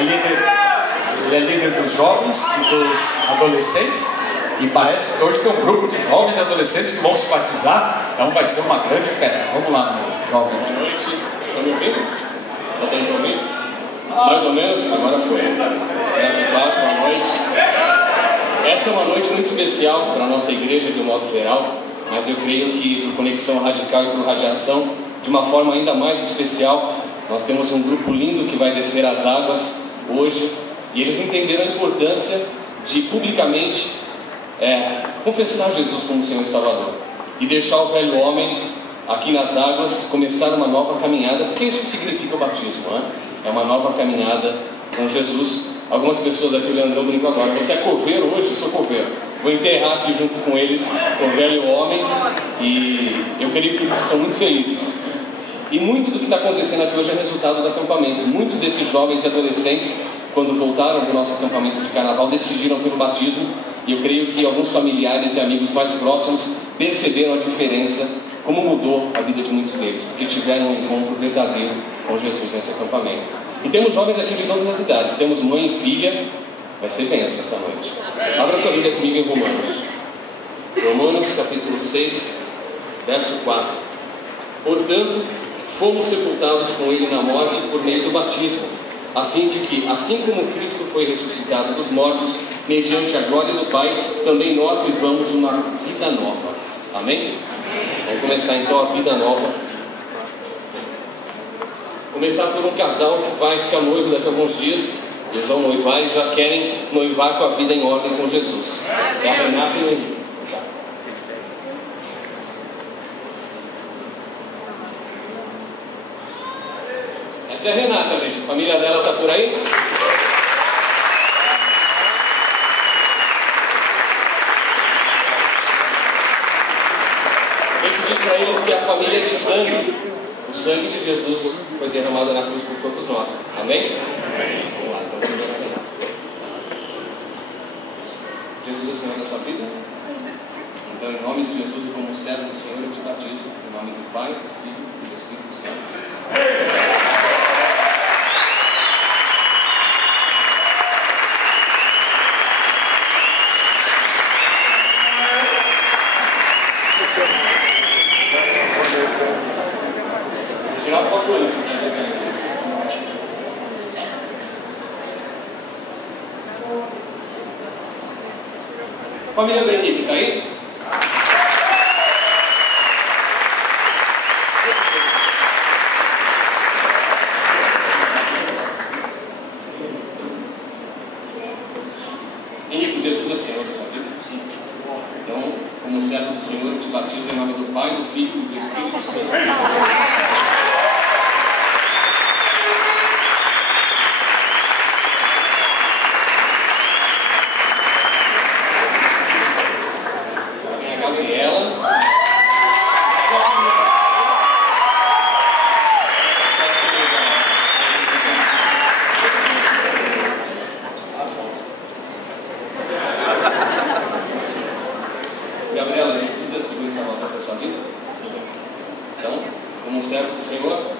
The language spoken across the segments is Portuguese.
Ele é líder dos jovens e dos adolescentes. E parece que hoje tem um grupo de jovens e adolescentes que vão se batizar. Então vai ser uma grande festa. Vamos lá, meu jovem. Boa noite. Estão me ouvindo? Está dando para ouvir? Mais ou menos? Agora foi. Essa parte, boa noite. Essa é uma noite muito especial para a nossa igreja de um modo geral. Mas eu creio que para Conexão Radical e para Radiação, de uma forma ainda mais especial, nós temos um grupo lindo que vai descer as águas hoje. E eles entenderam a importância de publicamente confessar Jesus como Senhor e Salvador e deixar o velho homem aqui nas águas começar uma nova caminhada, porque isso que significa o batismo, né? É uma nova caminhada com Jesus. Algumas pessoas aqui, o Leandrão brincou agora: você é coveiro hoje? Eu sou coveiro, vou enterrar aqui junto com eles o velho homem. E eu creio que eles estão muito felizes. E muito do que está acontecendo aqui hoje é resultado do acampamento. Muitos desses jovens e adolescentes, quando voltaram do nosso acampamento de carnaval, decidiram pelo batismo. E eu creio que alguns familiares e amigos mais próximos perceberam a diferença, como mudou a vida de muitos deles, porque tiveram um encontro verdadeiro com Jesus nesse acampamento. E temos jovens aqui de todas as idades. Temos mãe e filha. Vai ser bênção essa noite. Abra sua Bíblia comigo em Romanos. Romanos capítulo 6, verso 4. Portanto, fomos sepultados com ele na morte por meio do batismo, a fim de que, assim como Cristo foi ressuscitado dos mortos, mediante a glória do Pai, também nós vivamos uma vida nova. Amém? Vamos começar então a vida nova. Começar por um casal que vai ficar noivo daqui a alguns dias. Eles vão noivar e já querem noivar com a vida em ordem com Jesus. É a Renata e o Henrique. Essa é a Renata, gente. A família dela está por aí? A gente diz para eles que a família é de sangue. O sangue de Jesus foi derramado na cruz por todos nós. Amém? Vamos lá, então vamos ver. Jesus é o Senhor da sua vida? Então, em nome de Jesus e como servo do Senhor, eu te batizo. Em nome do Pai, do Filho e do Espírito Santo. Tirar foto antes, né? Família do Henrique, tá aí? Henrique, Jesus é Senhor da sua vida? Sim. Então, como servo do Senhor, eu te batizo em nome do Pai, do Filho e do Espírito Santo. Gabriela, Jesus é Senhor e Salvador da sua vida? Sim. Então, como servo do Senhor?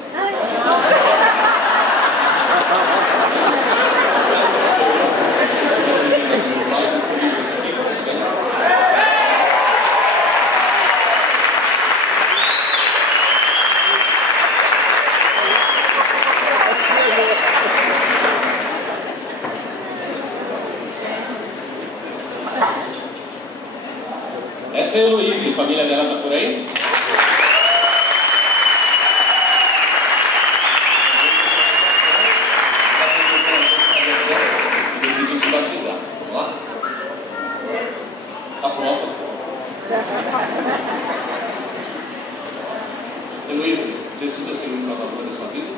Essa é a Heloísa, a família dela está por aí? Decidiu se batizar. Vamos lá? A foto. Heloísa, Jesus é o Senhor e Salvador da sua vida?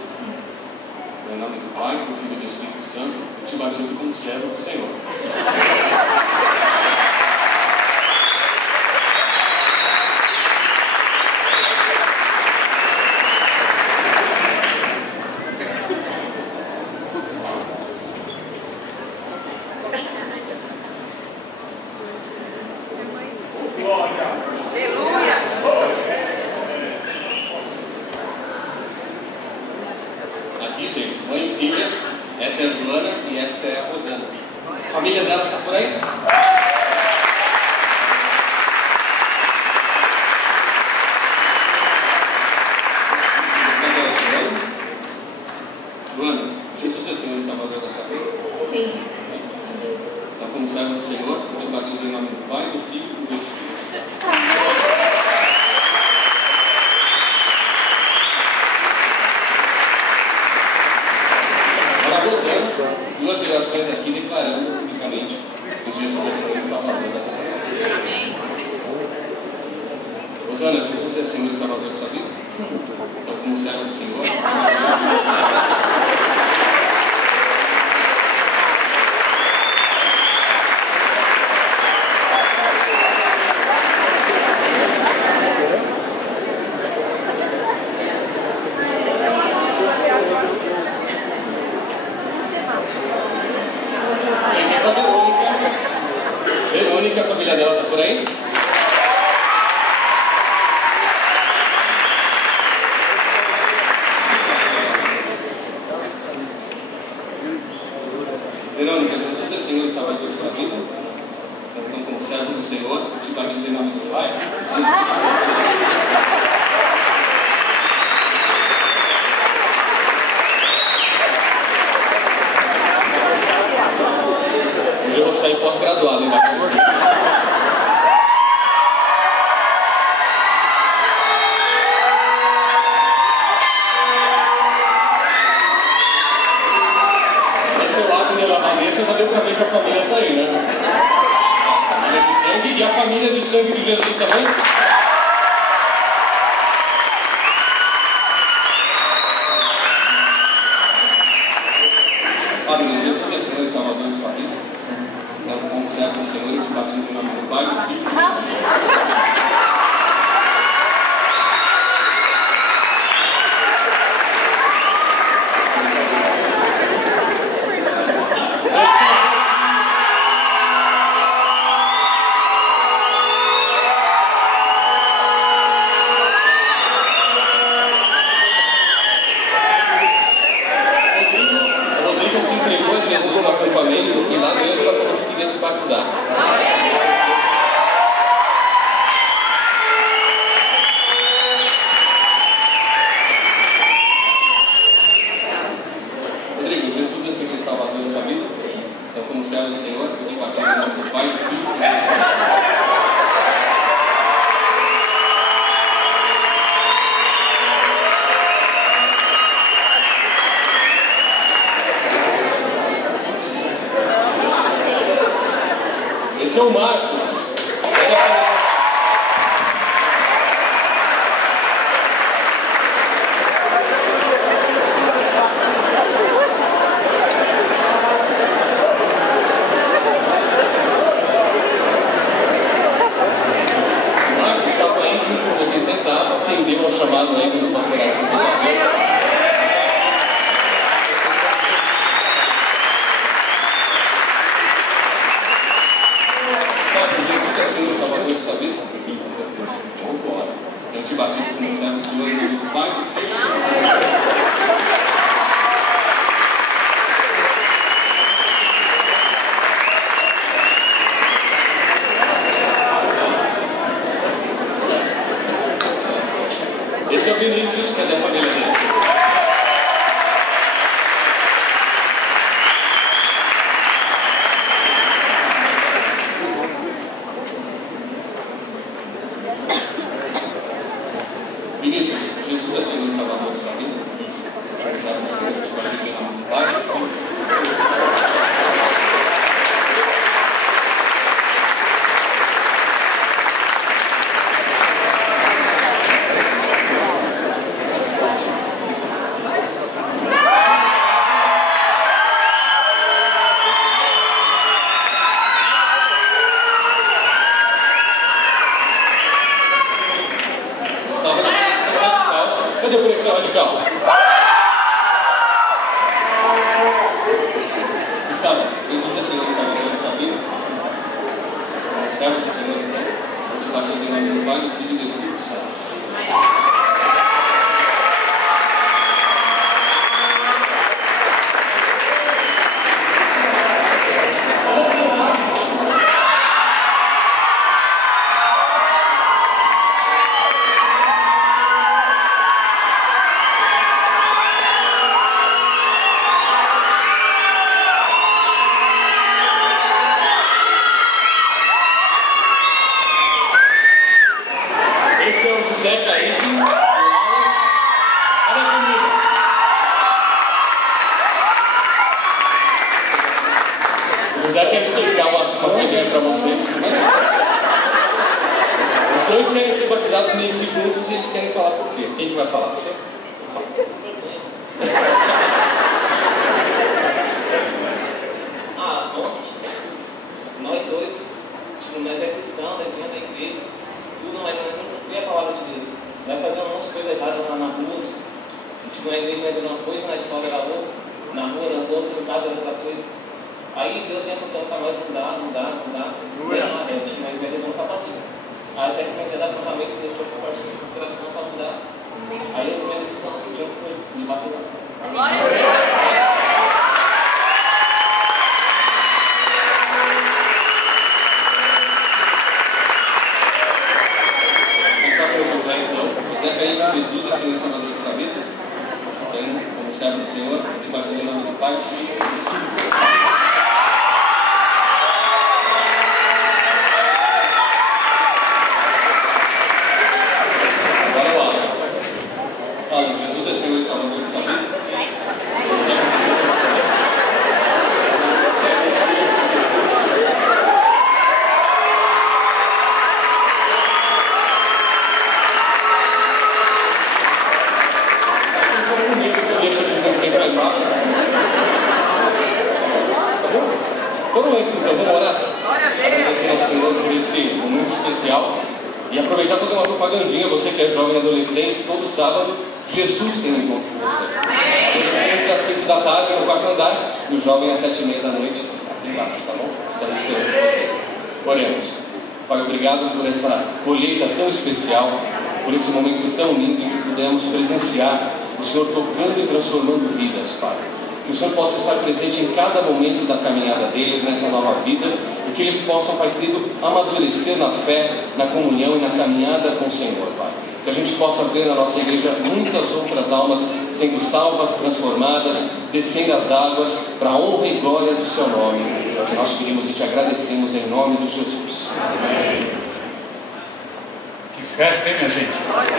Em nome do Pai, do Filho e do Espírito Santo, eu te batizo como servo do Senhor. Aleluia! Aqui, gente, mãe e filha. Essa é a Joana e essa é a Rosana. A família dela está por aí? Joana, Jesus é Senhor e Salvador da sua vida? Sim. Então, como servo do Senhor, eu te batizo em nome do Pai, do Filho e do Espírito. Agora, Rosana, 2 gerações aqui declarando publicamente que Jesus é Senhor e Salvador da vida. Amém. Rosana, Jesus é Senhor e Salvador da sua vida? Então, como servo do Senhor, gente, essa Verônica, a família dela está por aí? Verônica, Jesus é Senhor e Salvador da sua vida? Então, como servo do Senhor, eu te batizo em nome do Pai. Hoje eu vou sair pós-graduado em batismo. Já deu pra ver que a família está aí, né? A família de sangue e a família de sangue de Jesus também. Família de Jesus é Senhor e Salvador de sua vida. Então, como servo do Senhor, eu te batizo em nome do Pai, do Filho e do Espírito. Jesus no acampamento e lá mesmo ela falou que queria se batizar. Rodrigo, Jesus é Senhor e Salvador da sua vida? Então, como servo do Senhor, eu te batizo em nome do Pai, do Filho e do Espírito. Esse é o Marcos. Marcos estava aí junto com você sentado, atendeu ao chamado aí quando o pastor Edson. quero explicar uma coisinha para vocês. Os dois querem ser batizados meio que juntos e eles querem falar por quê. Quem que vai falar? Você? Bom, nós dois, tipo, nós é cristão, nós viemos da igreja, tudo, mas nós não cumprimos a palavra de Deus. Vai fazer um monte de coisa errada lá na rua, tipo, na igreja nós uma coisa, na escola era outra, na rua era outra, em casa era outra coisa. Aí Deus vem contando para nós mudar, mesmo na rede, nós vai levando para a barriga. Aí até que a gente já dá ferramenta e começou a compartilhar com o coração para mudar. Aí eu tomei a decisão, junto com ele, de batizar. Glória a Deus! Jesus é Senhor e Salvador de sua vida. Tem como servo do Senhor, te batizo em nome do Pai, do Filho e do Espírito Santo. Agora lá. Fala, Jesus é Senhor e Salvador de sua vida. Servo do Senhor. Vamos lá, então, vamos orar? Agradecer ao Senhor por esse momento especial e aproveitar e fazer uma propagandinha. Você que é jovem e adolescente, todo sábado, Jesus tem um encontro com você. Adolescentes às 5 da tarde no quarto andar e o jovem às 7h30 da noite aqui embaixo, tá bom? Estamos esperando vocês. Oremos. Pai, obrigado por essa colheita tão especial, por esse momento tão lindo em que pudemos presenciar o Senhor tocando e transformando vidas, Pai. Que o Senhor possa estar presente em cada momento da caminhada deles, nessa nova vida, e que eles possam, Pai querido, amadurecer na fé, na comunhão e na caminhada com o Senhor, Pai. Que a gente possa ver na nossa igreja muitas outras almas sendo salvas, transformadas, descendo as águas, para a honra e glória do Seu nome. É o que nós pedimos e te agradecemos em nome de Jesus. Amém. Que festa, hein, minha gente?